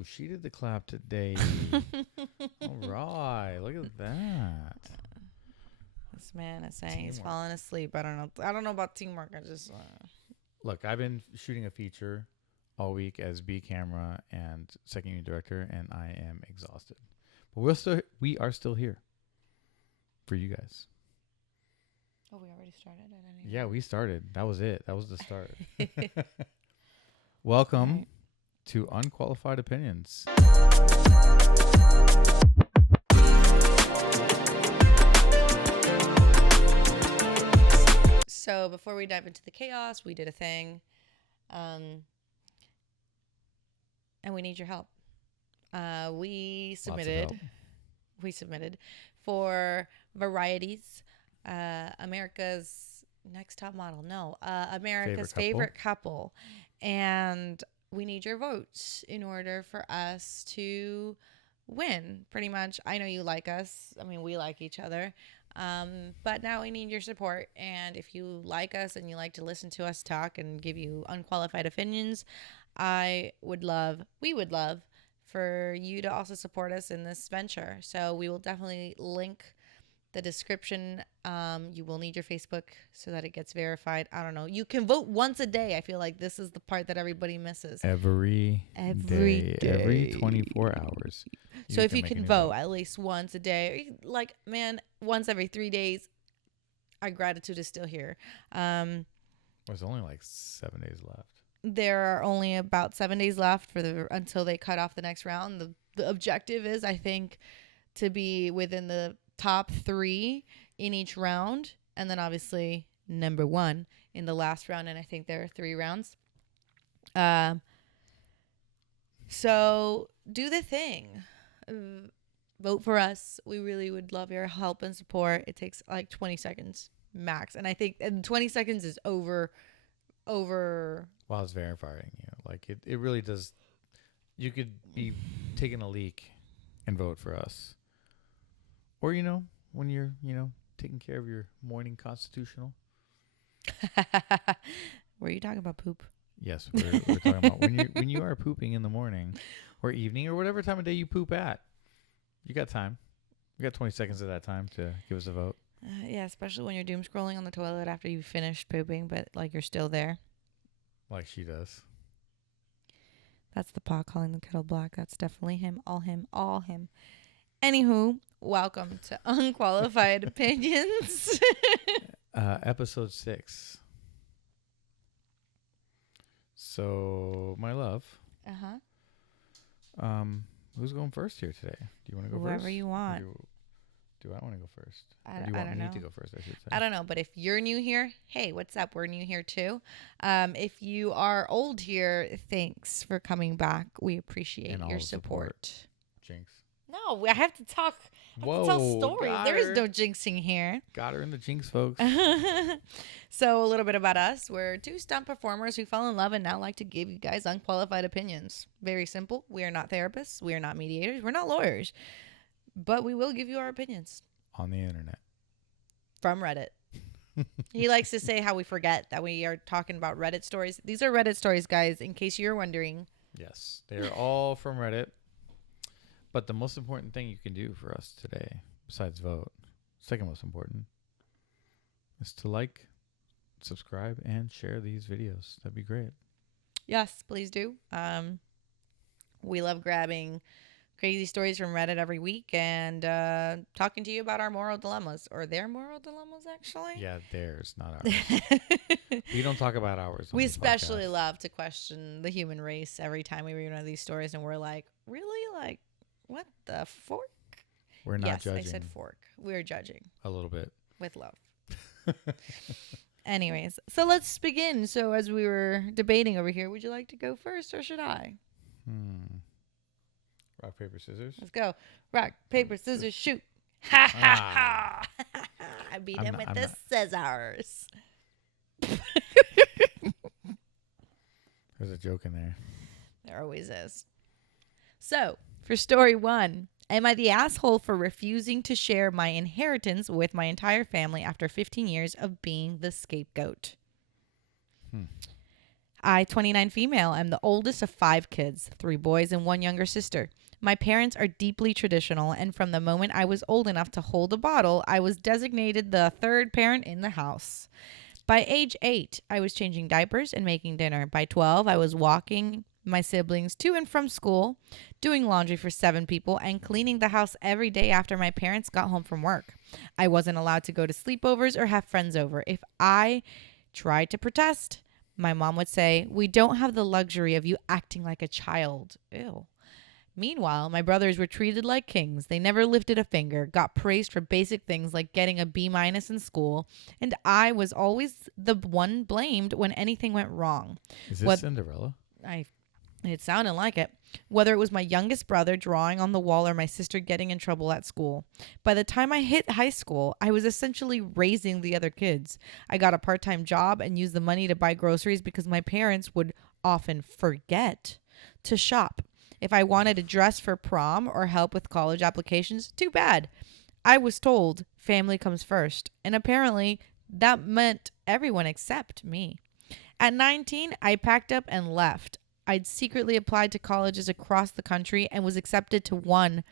Ooh, she did the clap today. All right. Look at that. This man is saying he's Teamwork. falling asleep. I don't know. I don't know about teamwork. I just. Look, I've been shooting a feature all week as B camera and second unit director, and I am exhausted. But we are still here for you guys. Oh, we already started. Yeah, we started. That was it. That was the start. Welcome to Unqualified Opinions. So before we dive into the chaos, we did a thing, and we need your help. We submitted for Variety's America's Next Top Model. No, America's favorite couple, and we need your votes in order for us to win. Pretty much, I know you like us. I mean, we like each other. But now we need your support. And if you like us and you like to listen to us talk and give you unqualified opinions, we would love for you to also support us in this venture. So we will definitely link the description. You will need your Facebook so that it gets verified. I don't know. You can vote once a day. I feel like this is the part that everybody misses. Every day. Every 24 hours. So if you can vote at least once a day, like, man, once every 3 days, our gratitude is still here. There's only like 7 days left. There are only about 7 days left until they cut off the next round. The objective is, I think, to be within the top 3 in each round, and then obviously number 1 in the last round. And I think there are 3 rounds. So do the thing. Vote for us. We really would love your help and support. It takes like 20 seconds max, and I think 20 seconds is over. While it's verifying you, like it really does. You could be taking a leak and vote for us, or when you're taking care of your morning constitutional. Were you talking about poop? Yes, we're talking about when you are pooping in the morning or evening or whatever time of day you poop at. You got time. You got 20 seconds of that time to give us a vote. Yeah, especially when you're doom scrolling on the toilet after you've finished pooping, but like you're still there. Like she does. That's the pot calling the kettle black. That's definitely him. All him. All him. Anywho, welcome to Unqualified Opinions. Episode 6. So, my love. Who's going first here today? Do you want to go first? Whoever you want. Do I want to go first? I do you want don't me know. to go first, I should say? I don't know, but if you're new here, hey, what's up? We're new here too. If you are old here, thanks for coming back. We appreciate your support. Jinx. No, I have to talk. Whoa, tell stories. There is no jinxing here. Got her in the jinx, folks. So a little bit about us. We're 2 stunt performers who fell in love and now like to give you guys unqualified opinions. Very simple. We are not therapists. We are not mediators. We're not lawyers. But we will give you our opinions. On the internet. From Reddit. He likes to say how we forget that we are talking about Reddit stories. These are Reddit stories, guys, in case you're wondering. Yes. They are all from Reddit. But the most important thing you can do for us today, besides vote, second most important, is to like, subscribe, and share these videos. That'd be great. Yes, please do. We love grabbing crazy stories from Reddit every week and talking to you about our moral dilemmas, or their moral dilemmas, actually. Yeah, theirs, not ours. We don't talk about ours. We especially love to question the human race every time we read one of these stories, and we're like, really? Like, what the fork? We're not judging. Yes, I said fork. We're judging. A little bit. With love. Anyways, so let's begin. So as we were debating over here, would you like to go first or should I? Rock, paper, scissors. Let's go. Rock, paper, scissors, shoot. Ha ha ha. I beat him with the scissors. There's a joke in there. There always is. So, for story 1, am I the asshole for refusing to share my inheritance with my entire family after 15 years of being the scapegoat? I, 29 female, am the oldest of 5 kids, 3 boys and 1 younger sister. My parents are deeply traditional, and from the moment I was old enough to hold a bottle, I was designated the third parent in the house. By age 8, I was changing diapers and making dinner. By 12, I was walking my siblings to and from school, doing laundry for 7 people, and cleaning the house every day after my parents got home from work. I wasn't allowed to go to sleepovers or have friends over. If I tried to protest, my mom would say, "We don't have the luxury of you acting like a child." Ew. Meanwhile, my brothers were treated like kings. They never lifted a finger, got praised for basic things like getting a B- in school, and I was always the one blamed when anything went wrong. Is this Cinderella? It sounded like it. Whether it was my youngest brother drawing on the wall or my sister getting in trouble at school. By the time I hit high school, I was essentially raising the other kids. I got a part-time job and used the money to buy groceries because my parents would often forget to shop. If I wanted to dress for prom or help with college applications, too bad. I was told family comes first, and apparently that meant everyone except me. At 19, I packed up and left. I'd secretly applied to colleges across the country and was accepted to one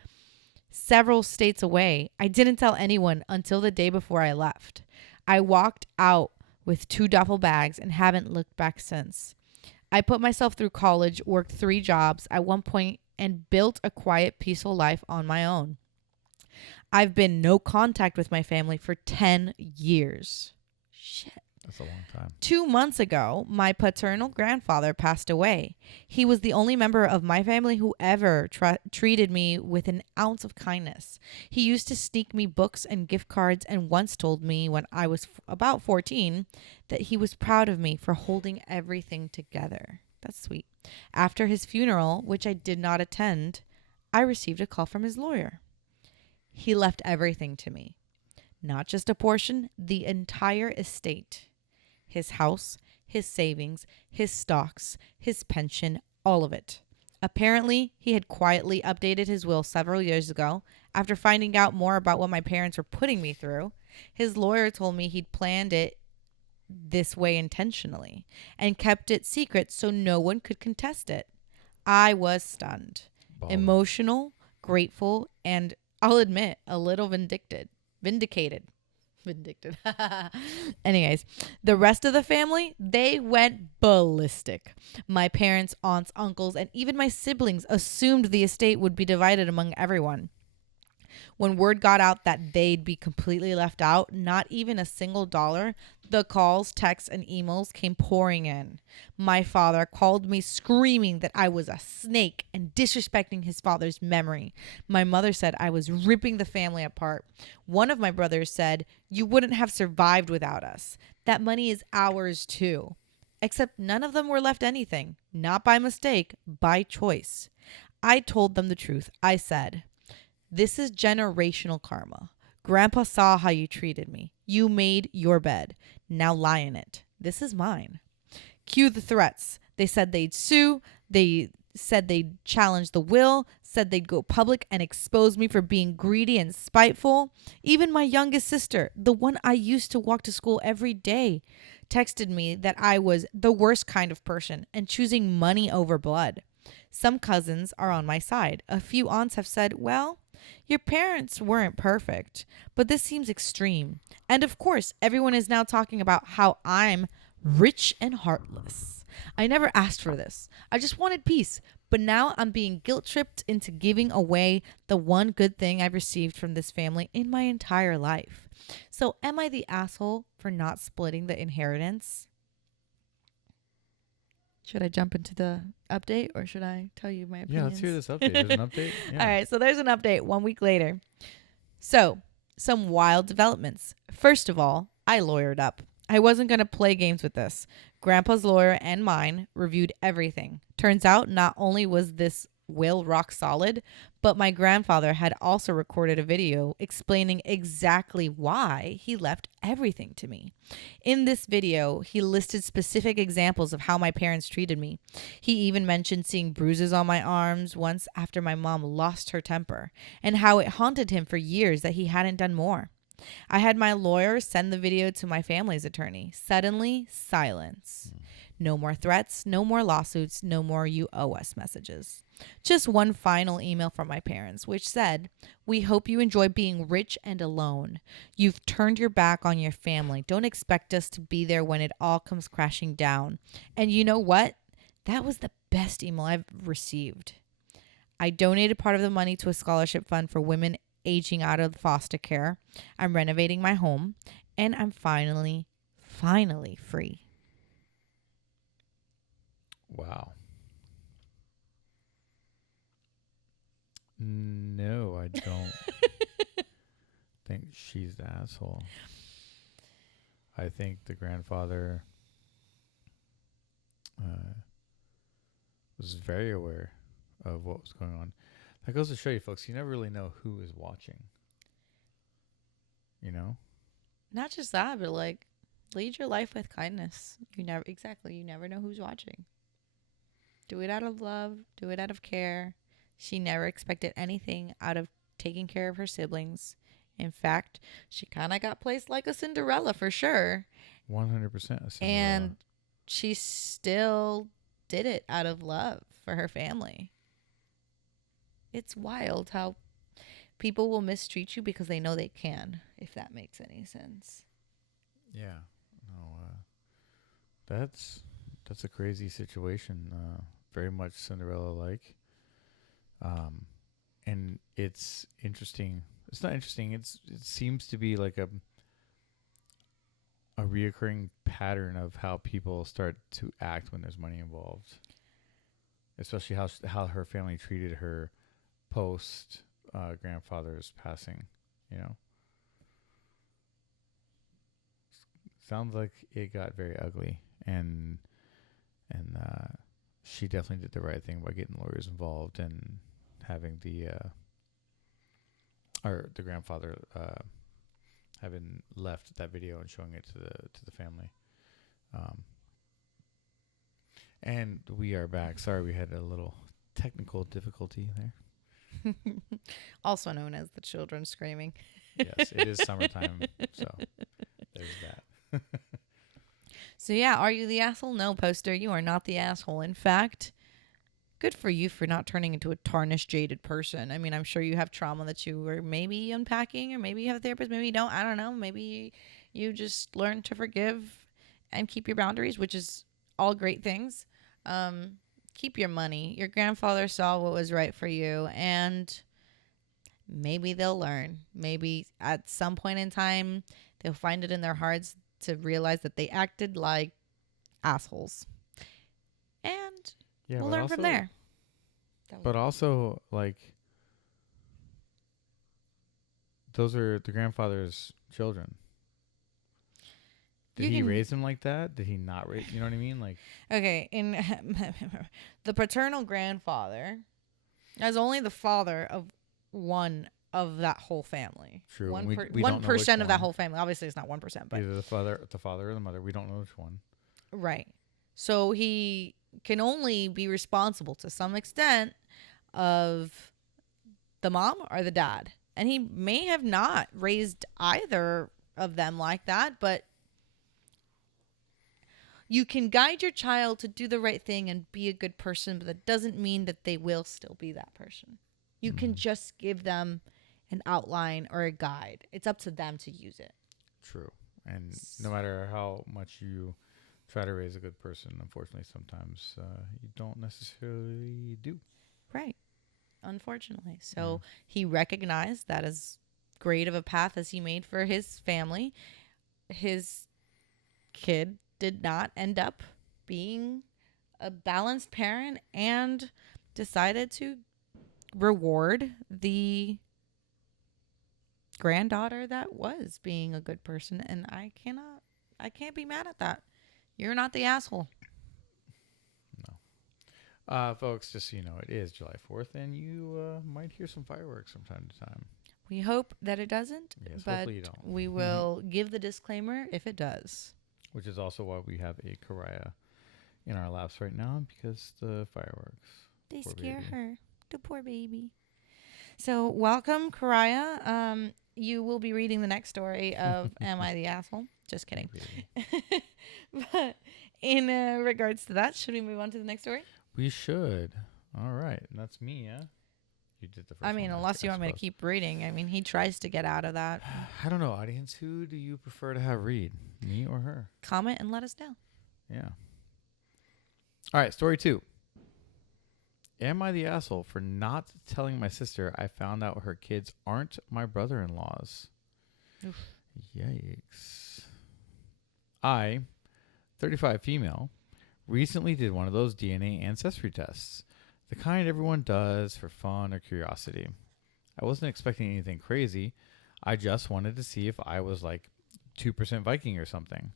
several states away. I didn't tell anyone until the day before I left. I walked out with 2 duffel bags and haven't looked back since. I put myself through college, worked 3 jobs at one point, and built a quiet, peaceful life on my own. I've been no contact with my family for 10 years. Shit. That's a long time. 2 months ago, my paternal grandfather passed away. He was the only member of my family who ever treated me with an ounce of kindness. He used to sneak me books and gift cards and once told me when I was about 14 that he was proud of me for holding everything together. That's sweet. After his funeral, which I did not attend, I received a call from his lawyer. He left everything to me. Not just a portion, the entire estate. His house, his savings, his stocks, his pension, all of it. Apparently, he had quietly updated his will several years ago. After finding out more about what my parents were putting me through, his lawyer told me he'd planned it this way intentionally and kept it secret so no one could contest it. I was stunned, emotional, grateful, and I'll admit, a little vindicated. Anyways, the rest of the family, they went ballistic. My parents, aunts, uncles, and even my siblings assumed the estate would be divided among everyone. When word got out that they'd be completely left out, not even a single dollar, the calls, texts, and emails came pouring in. My father called me screaming that I was a snake and disrespecting his father's memory. My mother said I was ripping the family apart. One of my brothers said, "You wouldn't have survived without us. That money is ours too." Except none of them were left anything. Not by mistake, by choice. I told them the truth. I said, "This is generational karma. Grandpa saw how you treated me. You made your bed. Now lie in it. This is mine." Cue the threats. They said they'd sue. They said they'd challenge the will. Said they'd go public and expose me for being greedy and spiteful. Even my youngest sister, the one I used to walk to school every day, texted me that I was the worst kind of person and choosing money over blood. Some cousins are on my side. A few aunts have said, "Well, your parents weren't perfect, but this seems extreme." And of course, everyone is now talking about how I'm rich and heartless. I never asked for this. I just wanted peace. But now I'm being guilt-tripped into giving away the one good thing I've received from this family in my entire life. So am I the asshole for not splitting the inheritance? Should I jump into the update or should I tell you my opinions? Yeah, let's hear this update. There's an update? Yeah. All right, so there's an update 1 week later. So, some wild developments. First of all, I lawyered up. I wasn't going to play games with this. Grandpa's lawyer and mine reviewed everything. Turns out not only was this will rock solid, but my grandfather had also recorded a video explaining exactly why he left everything to me. In this video, he listed specific examples of how my parents treated me. He even mentioned seeing bruises on my arms once after my mom lost her temper, and how it haunted him for years that he hadn't done more. I had my lawyer send the video to my family's attorney. Suddenly, silence. No more threats, no more lawsuits, no more you owe us messages. Just one final email from my parents, which said, "We hope you enjoy being rich and alone. You've turned your back on your family. Don't expect us to be there when it all comes crashing down." And you know what? That was the best email I've received. I donated part of the money to a scholarship fund for women aging out of foster care. I'm renovating my home, and I'm finally free. Wow. No, I don't think she's the asshole. I think the grandfather was very aware of what was going on. That goes to show you, folks, you never really know who is watching. You know? Not just that, but like, lead your life with kindness. You never know who's watching. Do it out of love. Do it out of care. She never expected anything out of taking care of her siblings. In fact, she kind of got placed like a Cinderella for sure. 100% a Cinderella. And she still did it out of love for her family. It's wild how people will mistreat you because they know they can, if that makes any sense. Yeah. No, that's a crazy situation. Very much Cinderella-like. And it's interesting. It's not interesting. It seems to be like a reoccurring pattern of how people start to act when there's money involved. Especially how her family treated her post grandfather's passing, you know. Sounds like it got very ugly, and she definitely did the right thing by getting lawyers involved and having the grandfather having left that video and showing it to the family. And we are back. Sorry, we had a little technical difficulty there. Also known as the children screaming. Yes, it is summertime, so there's that. So yeah, are you the asshole? No, poster, you are not the asshole. In fact, good for you for not turning into a tarnished, jaded person. I mean, I'm sure you have trauma that you were maybe unpacking, or maybe you have a therapist, maybe you don't. I don't know. Maybe you just learn to forgive and keep your boundaries, which is all great things. Keep your money. Your grandfather saw what was right for you, and maybe they'll learn. Maybe at some point in time, they'll find it in their hearts to realize that they acted like assholes. And we'll learn from there. But also, like, those are the grandfather's children. Did he raise him like that? Did he not raise? You know what I mean? Like, okay, in the paternal grandfather is only the father of one of that whole family. True. 1% of that whole family. Obviously, it's not 1%, but either the father or the mother. We don't know which one. Right. So he can only be responsible to some extent of the mom or the dad, and he may have not raised either of them like that, but you can guide your child to do the right thing and be a good person, but that doesn't mean that they will still be that person. You can just give them an outline or a guide. It's up to them to use it. True. And no matter how much you try to raise a good person, unfortunately, sometimes you don't necessarily do. Right. Unfortunately. So he recognized that as great of a path as he made for his family, his kid did not end up being a balanced parent and decided to reward the granddaughter that was being a good person. And I can't be mad at that. You're not the asshole. No. Folks, just so you know, it is July 4th, and you might hear some fireworks from time to time. We hope that it doesn't, yes, but hopefully you don't. We will give the disclaimer if it does. Which is also why we have a Karaya in our laps right now, because the fireworks. They scare her. The poor baby. So welcome, Karaya. You will be reading the next story of Am I the Asshole? Just kidding. But in regards to that, should we move on to the next story? We should. All right. And that's me, yeah? You did the first one. I mean, unless you want me to keep reading. I mean, he tries to get out of that. I don't know, audience. Who do you prefer to have read? Me or her? Comment and let us know. Yeah. All right. Story 2. Am I the asshole for not telling my sister I found out her kids aren't my brother-in-law's? Oof. Yikes. I, 35 female, recently did one of those DNA ancestry tests. The kind everyone does for fun or curiosity. I wasn't expecting anything crazy. I just wanted to see if I was like 2% Viking or something.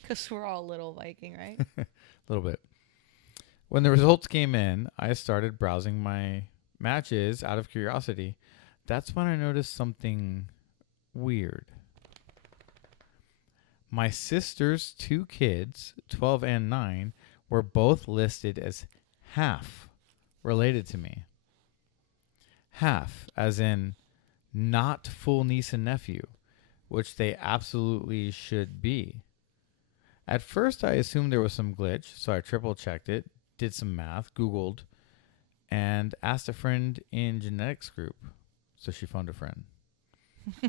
Because we're all little Viking, right? A little bit. When the results came in, I started browsing my matches out of curiosity. That's when I noticed something weird. My sister's 2 kids, 12 and 9, were both listed as half related to me. Half, as in not full niece and nephew, which they absolutely should be. At first, I assumed there was some glitch, so I triple-checked it, did some math, Googled, and asked a friend in genetics group. So she phoned a friend.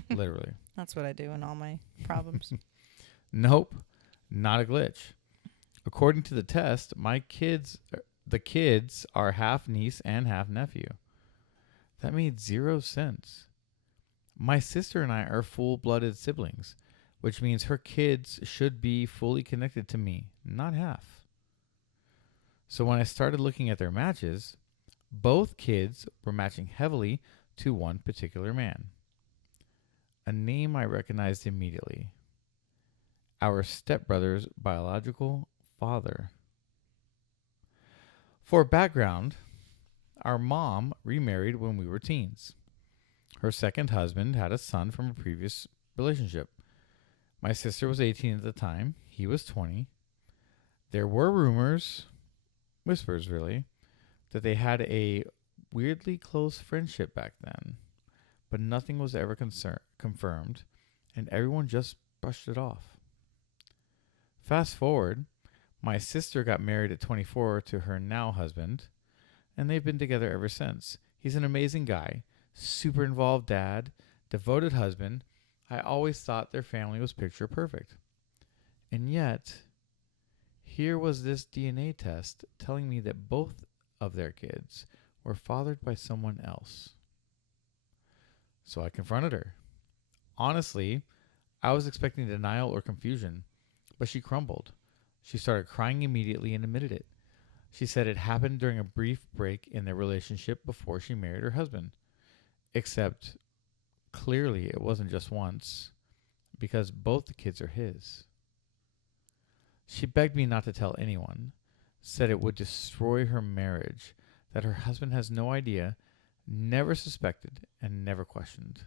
Literally. That's what I do in all my problems. Nope, not a glitch. According to the test, the kids are half niece and half nephew. That made 0 sense. My sister and I are full-blooded siblings, which means her kids should be fully connected to me, not half. So when I started looking at their matches, both kids were matching heavily to one particular man. A name I recognized immediately. Our stepbrother's biological father. For background, our mom remarried when we were teens. Her second husband had a son from a previous relationship. My sister was 18 at the time. He was 20. There were rumors, whispers really, that they had a weirdly close friendship back then, but nothing was ever confirmed, and everyone just brushed it off. Fast forward, my sister got married at 24 to her now husband, and they've been together ever since. He's an amazing guy, super involved dad, devoted husband. I always thought their family was picture perfect. And yet, here was this DNA test telling me that both of their kids were fathered by someone else. So I confronted her. Honestly, I was expecting denial or confusion, but she crumbled. She started crying immediately and admitted it. She said it happened during a brief break in their relationship before she married her husband. Except, clearly it wasn't just once, because both the kids are his. She begged me not to tell anyone, said it would destroy her marriage, that her husband has no idea, never suspected, and never questioned.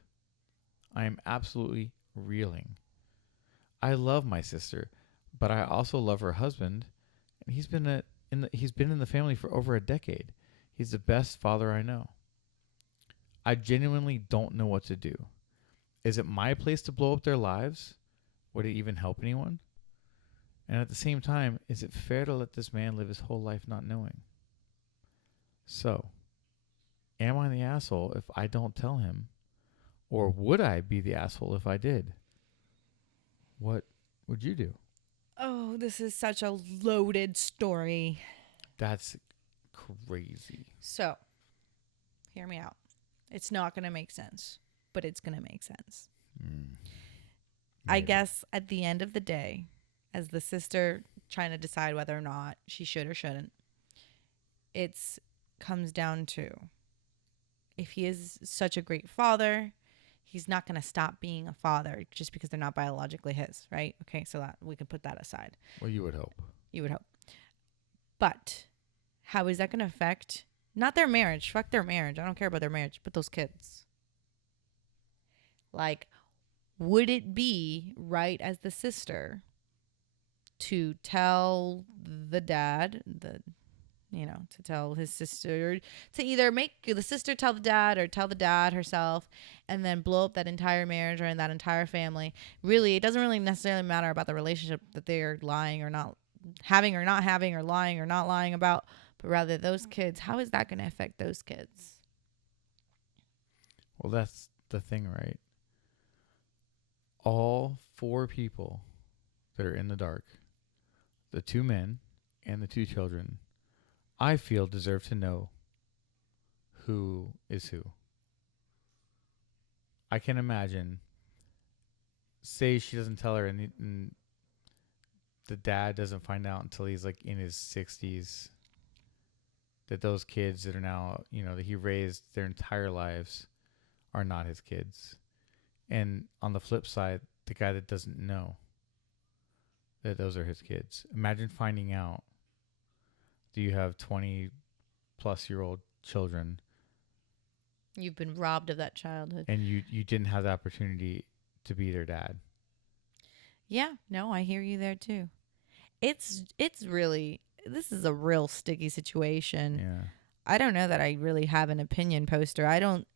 I am absolutely reeling. I love my sister, but I also love her husband, and he's been in the family for over a decade. He's the best father I know. I genuinely don't know what to do. Is it my place to blow up their lives? Would it even help anyone? And at the same time, is it fair to let this man live his whole life not knowing? So, am I the asshole if I don't tell him? Or would I be the asshole if I did? What would you do? Oh, this is such a loaded story. That's crazy. So, hear me out. It's not going to make sense, but it's going to make sense. I guess at the end of the day, as the sister trying to decide whether or not she should or shouldn't, it's comes down to, if he is such a great father, he's not going to stop being a father just because they're not biologically his, right? Okay, so that we can put that aside. Well, you would hope. You would hope. But how is that going to affect, not their marriage, fuck their marriage, I don't care about their marriage, but those kids? Like, would it be right as the sister to tell the dad, the to tell his sister, or to either make the sister tell the dad or tell the dad herself, and then blow up that entire marriage or that entire family. Really, it doesn't really necessarily matter about the relationship that they're lying or not having, or not having, or lying or not lying about, but rather those kids. How is that going to affect those kids? Well, that's the thing, right? All 4 people that are in the dark, the 2 men and the 2 children, I feel deserve to know who is who. I can imagine, say she doesn't tell her, and the dad doesn't find out until he's like in his 60s, that those kids that are now, that he raised their entire lives are not his kids. And on the flip side, the guy that doesn't know that those are his kids. Imagine finding out that you have 20-plus-year-old children. You've been robbed of that childhood. And you didn't have the opportunity to be their dad. Yeah, no, I hear you there too. It's really, this is a real sticky situation. Yeah. I don't know that I really have an opinion, Poster. I don't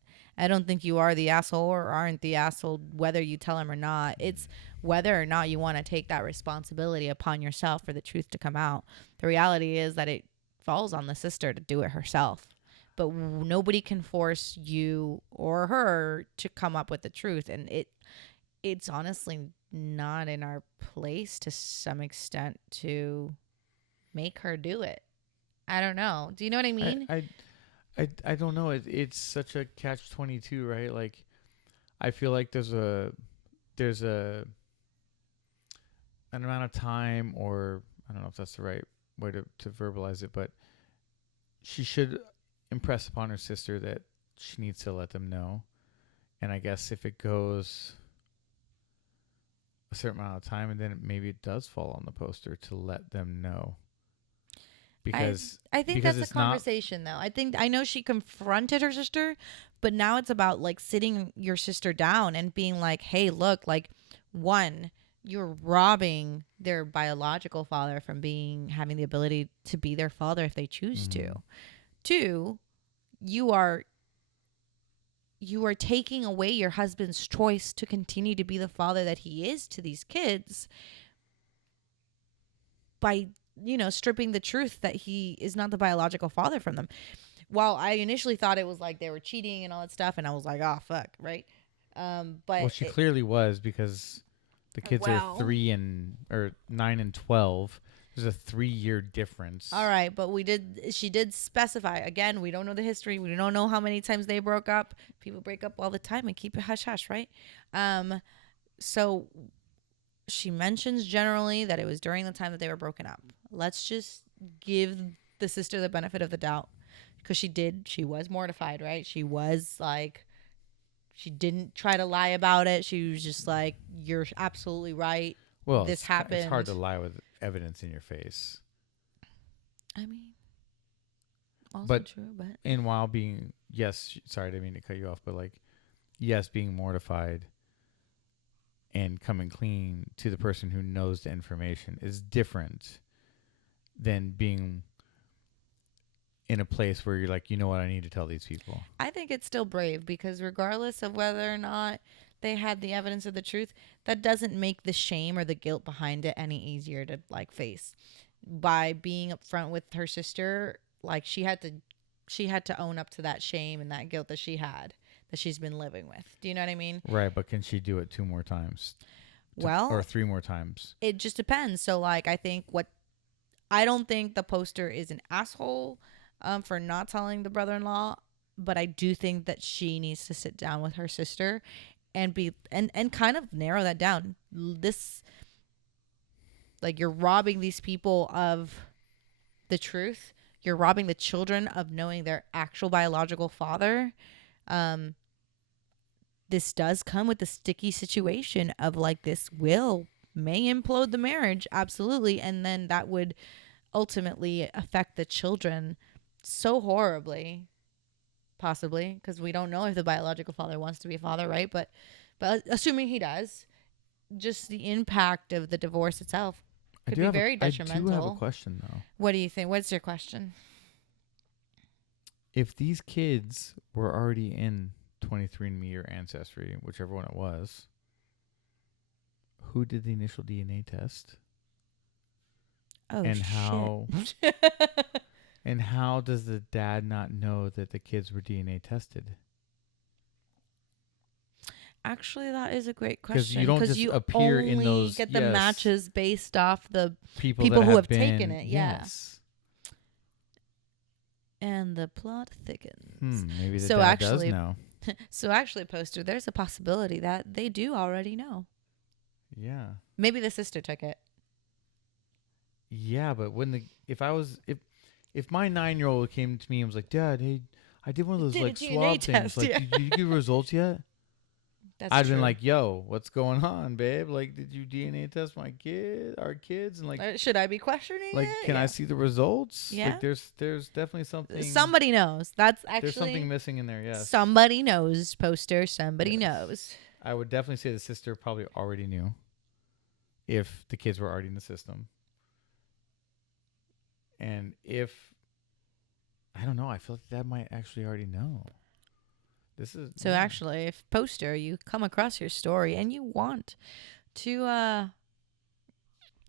think you are the asshole or aren't the asshole, whether you tell him or not. It's whether or not you want to take that responsibility upon yourself for the truth to come out. The reality is that it falls on the sister to do it herself. But nobody can force you or her to come up with the truth. And it's honestly not in our place to some extent to make her do it. I don't know. Do you know what I mean? I don't know. It's such a catch-22, right? Like, I feel like there's an amount of time, or I don't know if that's the right way to verbalize it, but she should impress upon her sister that she needs to let them know. And I guess if it goes a certain amount of time, and then maybe it does fall on the poster to let them know. Because I think that's a conversation, though. I know she confronted her sister, but now it's about like sitting your sister down and being like, hey, look, like, one, you're robbing their biological father from having the ability to be their father if they choose to. 2, you are taking away your husband's choice to continue to be the father that he is to these kids by, stripping the truth that he is not the biological father from them. While I initially thought it was like they were cheating and all that stuff, and I was like, oh, fuck, right? But she clearly was, because the kids are 9 and 12. There's a 3-year difference. All right, but she did specify. Again, we don't know the history. We don't know how many times they broke up. People break up all the time and keep it hush-hush, right? So she mentions generally that it was during the time that they were broken up. Let's just give the sister the benefit of the doubt, because she was mortified, right? She was like, she didn't try to lie about it. She was just like, you're absolutely right. Well, this happened. It's hard to lie with evidence in your face. I mean, also but true, but. And while being, sorry, I didn't mean to cut you off, but like, yes, being mortified and coming clean to the person who knows the information is different than being in a place where you're like, you know what, I need to tell these people. I think it's still brave, because regardless of whether or not they had the evidence of the truth, that doesn't make the shame or the guilt behind it any easier to like face. By being upfront with her sister, like she had to own up to that shame and that guilt that she's been living with. Do you know what I mean? Right, but can she do it 2 more times? Or 3 more times? It just depends. So like, I don't think the poster is an asshole for not telling the brother-in-law, but I do think that she needs to sit down with her sister and kind of narrow that down. This, like, you're robbing these people of the truth. You're robbing the children of knowing their actual biological father. This does come with the sticky situation of like, this may implode the marriage. Absolutely. And then that would ultimately affect the children so horribly, possibly, because we don't know if the biological father wants to be a father, right? But assuming he does, just the impact of the divorce itself could be very detrimental. I do have a question, though. What do you think? What's your question? if these kids were already in 23andMe or Ancestry, whichever one it was, who did the initial DNA test? Oh, and shit. how and how does the dad not know that the kids were DNA tested? Actually, that is a great question. Because you don't just appear in those. Get the matches based off the people who have been, taken it. Yes. Yeah. And the plot thickens. Maybe the dad does know. So actually, Poster, there's a possibility that they do already know. Yeah. Maybe the sister took it. Yeah, but if my 9-year-old came to me and was like, "Dad, hey, I did one of those like swab things. Like, did you get results yet?" I'd been like, "Yo, what's going on, babe? Like, did you DNA test our kids? And like, should I be questioning it? Like, can I see the results? Yeah. Like, there's definitely something. Somebody knows. That's actually there's something missing in there. Yes. Somebody knows, Poster. Somebody knows. I would definitely say the sister probably already knew if the kids were already in the system. And if, I don't know, I feel like Dad might actually already know. So actually, if Poster, you come across your story and you want to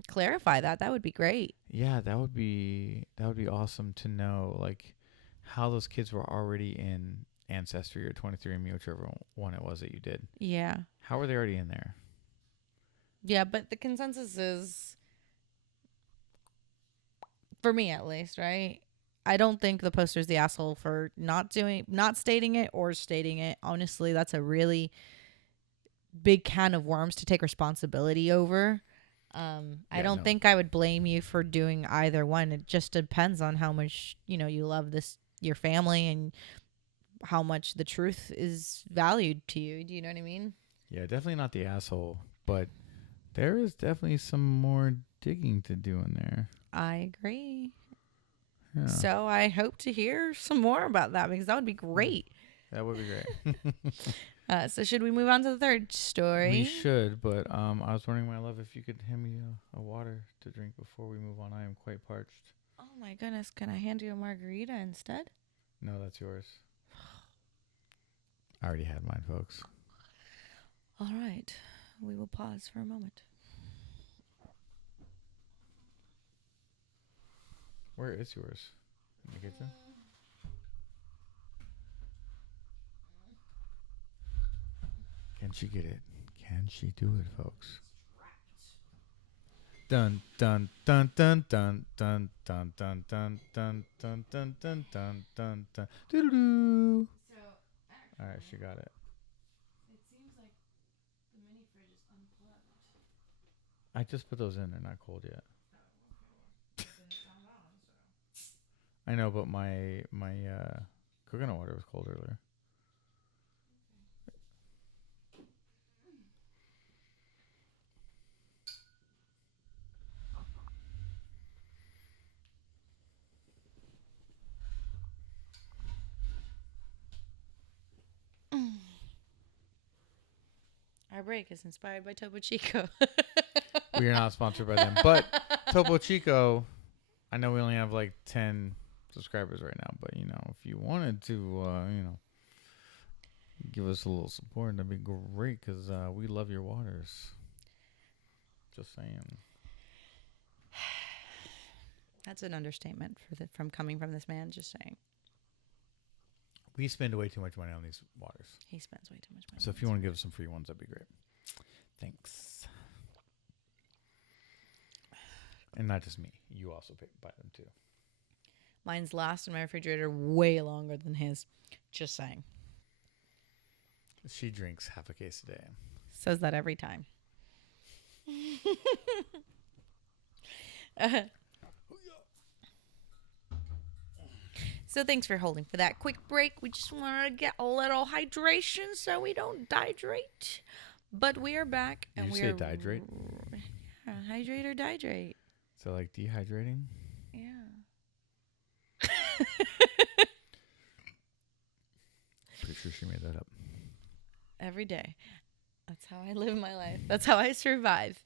clarify that would be great. Yeah, that would be awesome to know, like, how those kids were already in Ancestry or 23andMe, whichever one it was that you did. Yeah. How were they already in there? Yeah, but the consensus is, for me at least, right? I don't think the Poster's the asshole for not stating it or stating it. Honestly, that's a really big can of worms to take responsibility over. I don't think I would blame you for doing either one. It just depends on how much, you love your family, and how much the truth is valued to you. Do you know what I mean? Yeah, definitely not the asshole, but there is definitely some more digging to do in there. I agree. Yeah. So I hope to hear some more about that, because that would be great. That would be great. So should we move on to the third story? We should, but I was wondering, my love, if you could hand me a water to drink before we move on. I am quite parched. Oh my goodness, can I hand you a margarita instead? No, that's yours. I already had mine, folks. All right. We will pause for a moment. Where is yours? In the kitchen? Can she get it? Can she do it, folks? Dun dun dun dun dun dun dun dun dun dun dun dun dun dun dun dun. Doo-doo-doo. All right, she got it. It seems like the mini fridge is unplugged. I just put those in. They're not cold yet. I know, but my coconut water was cold earlier. Our break is inspired by Topo Chico. We are not sponsored by them, but Topo Chico, I know we only have like 10 subscribers right now, but if you wanted to give us a little support, that'd be great, because we love your waters. Just saying. That's an understatement from coming from this man. Just saying. We spend way too much money on these waters. He spends way too much money. So if you want to give us some free ones, that'd be great. Thanks. And not just me. You also buy them too. Mine's last in my refrigerator way longer than his. Just saying. She drinks half a case a day. Says that every time. So thanks for holding for that quick break. We just wanted to get a little hydration so we don't dehydrate. But we are back. And Did you say dehydrate? Hydrate or dehydrate. So like dehydrating? Yeah. Pretty sure she made that up. Every day. That's how I live my life. That's how I survive.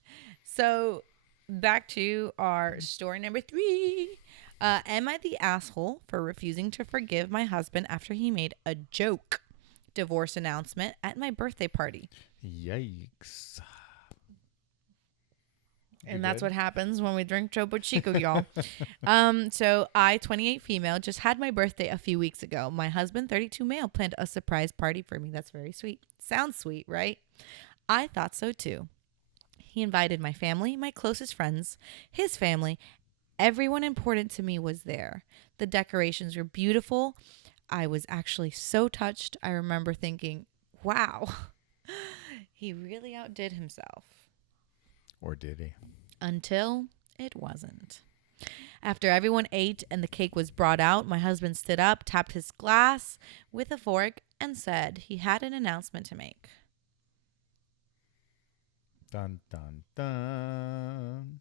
So back to our story number 3. Am I the asshole for refusing to forgive my husband after he made a joke divorce announcement at my birthday party? Yikes. And that's what happens when we drink Topo Chico, y'all. So I, 28 female, just had my birthday a few weeks ago. My husband, 32 male, planned a surprise party for me. That's very sweet. Sounds sweet, right? I thought so too. He invited my family, my closest friends, his family. Everyone important to me was there. The decorations were beautiful. I was actually so touched. I remember thinking, wow, he really outdid himself. Or did he? Until it wasn't. After everyone ate and the cake was brought out, my husband stood up, tapped his glass with a fork, and said he had an announcement to make. Dun, dun, dun.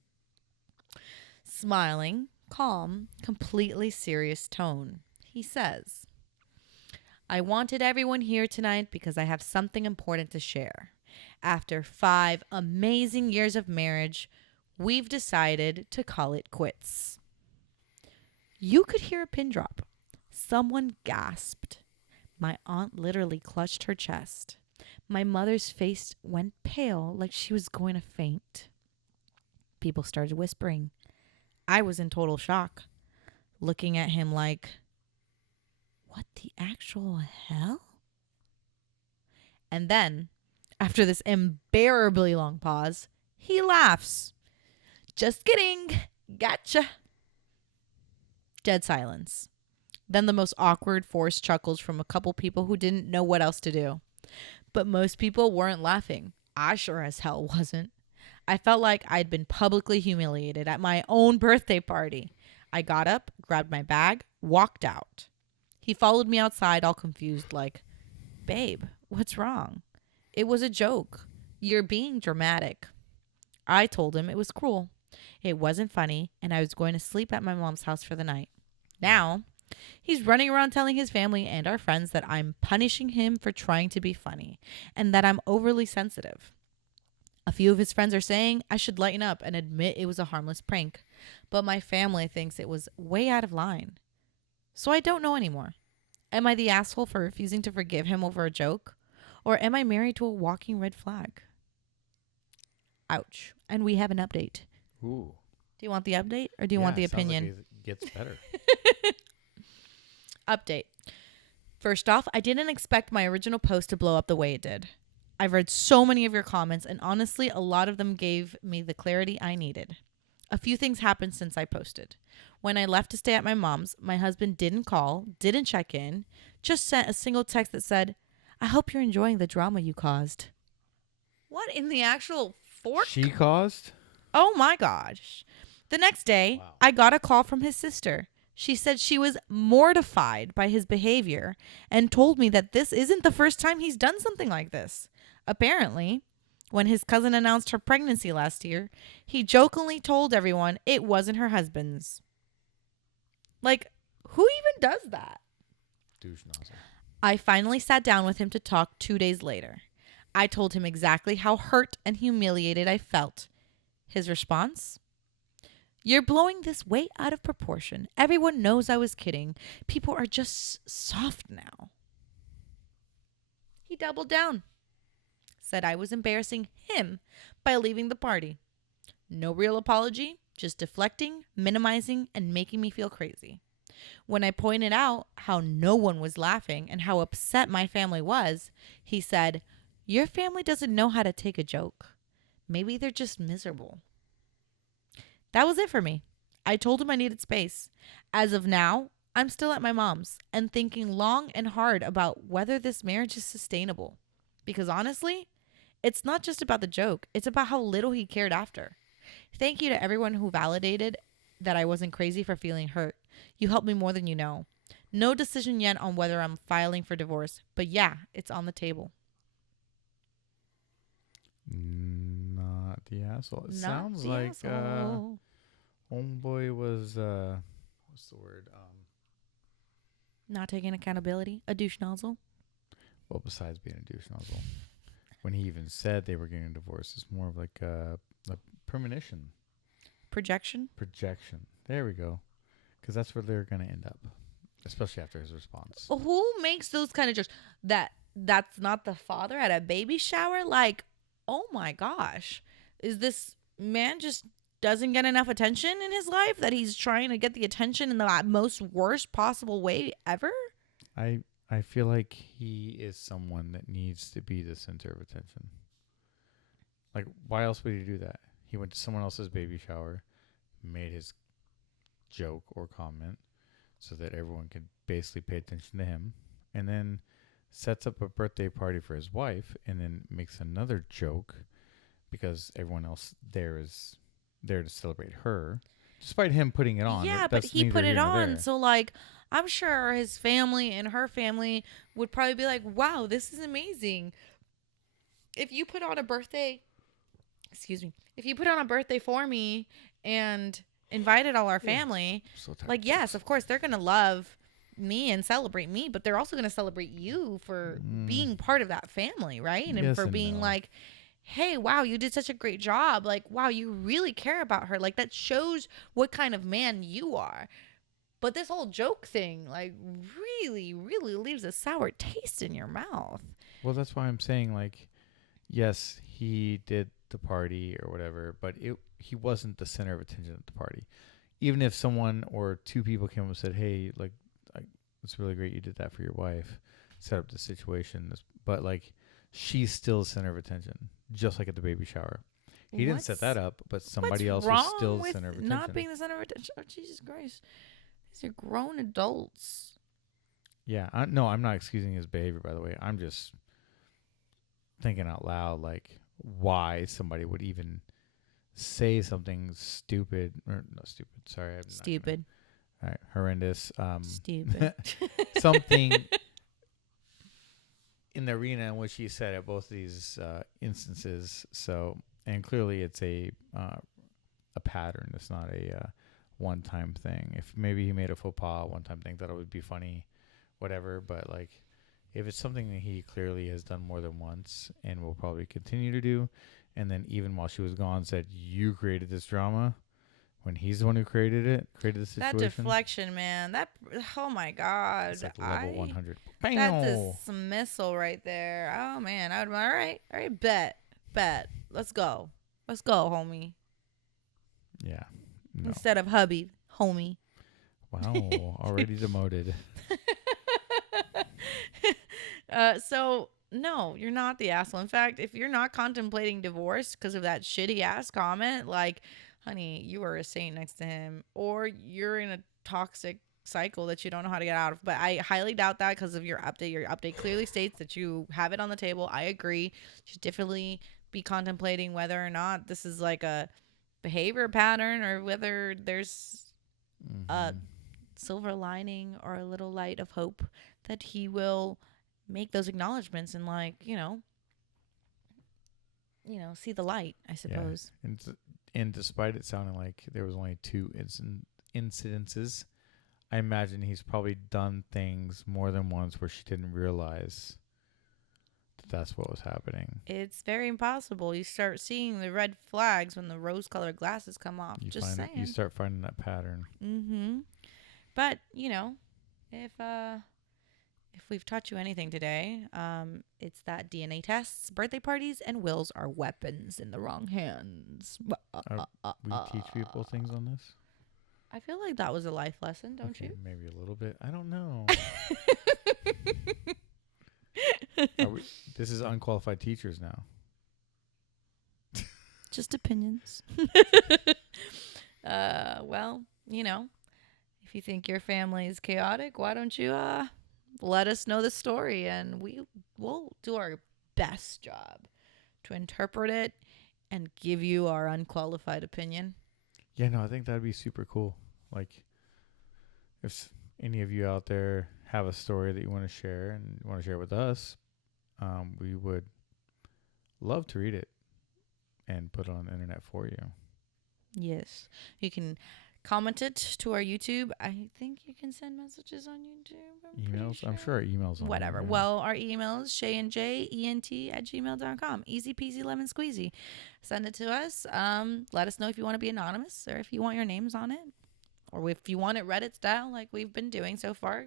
Smiling, calm, completely serious tone, he says, I wanted everyone here tonight because I have something important to share. After 5 amazing years of marriage, we've decided to call it quits. You could hear a pin drop. Someone gasped. My aunt literally clutched her chest. My mother's face went pale like she was going to faint. People started whispering. I was in total shock, looking at him like, what the actual hell? And then, after this unbearably long pause, he laughs. Just kidding. Gotcha. Dead silence. Then the most awkward forced chuckles from a couple people who didn't know what else to do. But most people weren't laughing. I sure as hell wasn't. I felt like I'd been publicly humiliated at my own birthday party. I got up, grabbed my bag, walked out. He followed me outside all confused like, babe, what's wrong? It was a joke. You're being dramatic. I told him it was cruel. It wasn't funny, and I was going to sleep at my mom's house for the night. Now, he's running around telling his family and our friends that I'm punishing him for trying to be funny and that I'm overly sensitive. A few of his friends are saying I should lighten up and admit it was a harmless prank, but my family thinks it was way out of line. So I don't know anymore. Am I the asshole for refusing to forgive him over a joke? Or am I married to a walking red flag? Ouch. And we have an update. Ooh. Do you want the update or do you want the opinion? Like it gets better. Update. First off, I didn't expect my original post to blow up the way it did. I've read so many of your comments, and honestly, a lot of them gave me the clarity I needed. A few things happened since I posted. When I left to stay at my mom's, my husband didn't call, didn't check in, just sent a single text that said, I hope you're enjoying the drama you caused. What in the actual fork? She caused? Oh my gosh. The next day, wow. I got a call from his sister. She said she was mortified by his behavior and told me that this isn't the first time he's done something like this. Apparently, when his cousin announced her pregnancy last year, he jokingly told everyone it wasn't her husband's. Like, who even does that? Douche nozzle. I finally sat down with him to talk 2 days later. I told him exactly how hurt and humiliated I felt. His response? You're blowing this way out of proportion. Everyone knows I was kidding. People are just soft now. He doubled down. Said I was embarrassing him by leaving the party. No real apology, just deflecting, minimizing, and making me feel crazy. When I pointed out how no one was laughing and how upset my family was, he said, your family doesn't know how to take a joke. Maybe they're just miserable. That was it for me. I told him I needed space. As of now, I'm still at my mom's and thinking long and hard about whether this marriage is sustainable. Because honestly, it's not just about the joke. It's about how little he cared after. Thank you to everyone who validated that I wasn't crazy for feeling hurt. You helped me more than you know. No decision yet on whether I'm filing for divorce. But yeah, it's on the table. Not the asshole. It Not sounds the like asshole. homeboy was what's the word? Not taking accountability. A douche nozzle. Well, besides being a douche nozzle, when he even said they were getting a divorce, it's more of like a premonition. Projection. There we go. Because that's where they're going to end up, especially after his response. Who makes those kind of jokes? That's not the father at a baby shower? Like, oh my gosh. Is this man just doesn't get enough attention in his life that he's trying to get the attention in the most worst possible way ever? I feel like he is someone that needs to be the center of attention. Like, why else would he do that? He went to someone else's baby shower, made his joke or comment so that everyone could basically pay attention to him, and then sets up a birthday party for his wife and then makes another joke because everyone else there is there to celebrate her, despite him putting it on. Yeah, but he put it on, so like I'm sure his family and her family would probably be like, wow, this is amazing. If you put on a birthday, if you put on a birthday for me and invited all our family, like, yes, of course, they're going to love me and celebrate me, but they're also going to celebrate you for being part of that family, right? And for being like, hey, wow, you did such a great job. Like, wow, you really care about her. Like, that shows what kind of man you are. But this whole joke thing, like, really, really leaves a sour taste in your mouth. Well, that's why I'm saying, like, yes, he did the party or whatever, but he wasn't the center of attention at the party. Even if someone or two people came up and said, hey, like, it's really great you did that for your wife, set up the situation, but, like, she's still the center of attention, just like at the baby shower. He didn't set that up, but somebody else was still the center of attention. Not being the center of attention. Oh, Jesus Christ. These are grown adults. Yeah. No, I'm not excusing his behavior, by the way. I'm just thinking out loud, like, why somebody would even say something stupid. Or, no, stupid. Sorry. Stupid. All right. Horrendous. Stupid. Something in the arena in which he said at both of these instances. So, and clearly it's a pattern. It's not a one-time thing. If maybe he made a faux pas, one-time thing, that it would be funny, whatever. But, like, if it's something that he clearly has done more than once and will probably continue to do, and then even while she was gone said, you created this drama, when he's the one who created the situation. That deflection, man. Oh my God. It's like level 100. That's dismissal right there. Oh man. I would, all right, bet. Let's go, homie. Yeah. No. Instead of hubby, homie. Wow, already demoted. So no, you're not the asshole. In fact, if you're not contemplating divorce because of that shitty ass comment, like, honey, you are a saint next to him, or you're in a toxic cycle that you don't know how to get out of. But I highly doubt that because of your update. Your update clearly states that you have it on the table. I agree. You should definitely be contemplating whether or not this is like a behavior pattern or whether there's a silver lining or a little light of hope that he will make those acknowledgments and, like, you know, see the light, I suppose. Yeah. And despite it sounding like there was only two incidences, I imagine he's probably done things more than once where she didn't realize that that's what was happening. It's very impossible. You start seeing the red flags when the rose-colored glasses come off. Just saying. You start finding that pattern. Mm-hmm. But, if we've taught you anything today, it's that DNA tests, birthday parties, and wills are weapons in the wrong hands. We teach people things on this? I feel like that was a life lesson, don't you? Maybe a little bit. I don't know. This is unqualified teachers now. Just opinions. Well, if you think your family is chaotic, why don't you let us know the story, and we'll do our best job to interpret it and give you our unqualified opinion. Yeah, no, I think that'd be super cool. Like, if any of you out there have a story that you want to share and want to share with us, we would love to read it and put it on the internet for you. Yes. You can comment it to our YouTube. I think you can send messages on YouTube. Emails? I'm sure our emails on whatever. there, yeah. Well, our email is shayandjent@gmail.com. Easy peasy lemon squeezy. Send it to us. Let us know if you want to be anonymous or if you want your names on it Or if you want it Reddit style, like we've been doing so far,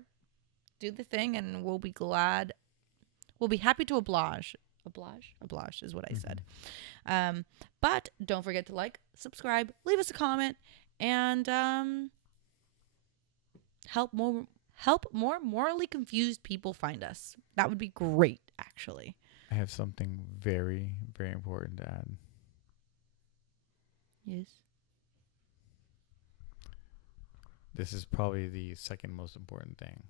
do the thing, and we'll be glad. We'll be happy to oblige. Oblige is what I said. But don't forget to like, subscribe, leave us a comment, and help more morally confused people find us. That would be great, actually. I have something very, very important to add. Yes. This is probably the second most important thing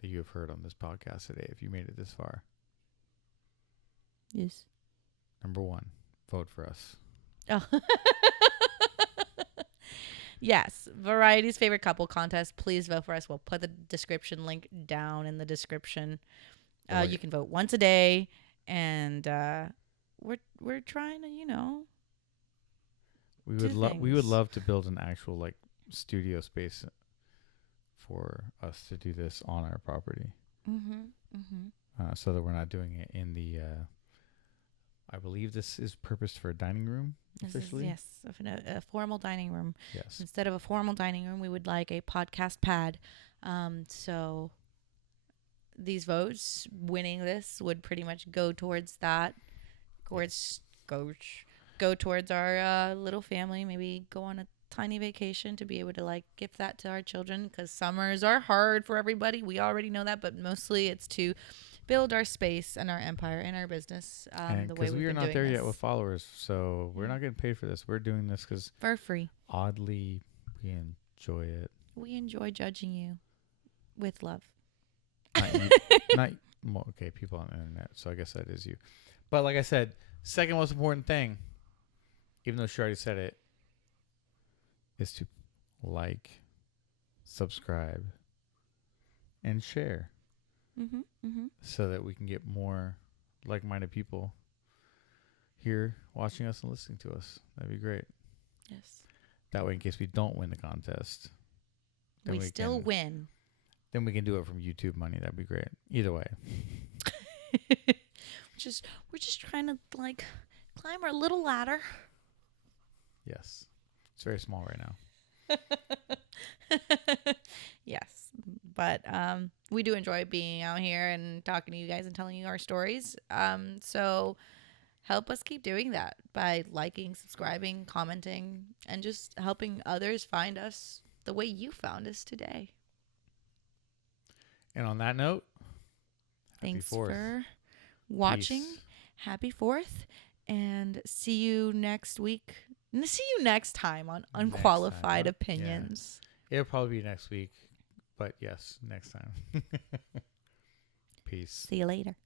that you have heard on this podcast today, if you made it this far. Yes. Number 1, vote for us. Oh. Yes. Variety's favorite couple contest. Please vote for us. We'll put the description link down in the description. You can vote once a day, and we're trying to, we would love to build an actual like studio space for us to do this on our property. So that we're not doing it in the I believe this is purposed for a dining room officially. Yes, a formal dining room. Yes. Instead of a formal dining room, we would like a podcast pad. So these votes, winning this, would pretty much go towards that. Go towards our little family. Maybe go on a tiny vacation to be able to like gift that to our children, because summers are hard for everybody. We already know that, but mostly it's to build our space and our empire and our business the way we are not there yet with followers, so we're not getting paid for this. We're doing this because for free. Oddly, we enjoy it. We enjoy judging you with love. Okay, people on the internet, so I guess that is you. But like I said, second most important thing, even though she already said it, is to like, subscribe, and share. So that we can get more like-minded people here watching us and listening to us. That'd be great. Yes. That way, in case we don't win the contest, we still win. Then we can do it from YouTube money. That'd be great. Either way. We're just trying to like climb our little ladder. Yes. It's very small right now. Yes. But we do enjoy being out here and talking to you guys and telling you our stories. So help us keep doing that by liking, subscribing, commenting, and just helping others find us the way you found us today. And on that note, thanks for watching. Peace. Happy 4th. And see you next week. See you next time on Unqualified Opinions. Yeah. It'll probably be next week. But yes, next time. Peace. See you later.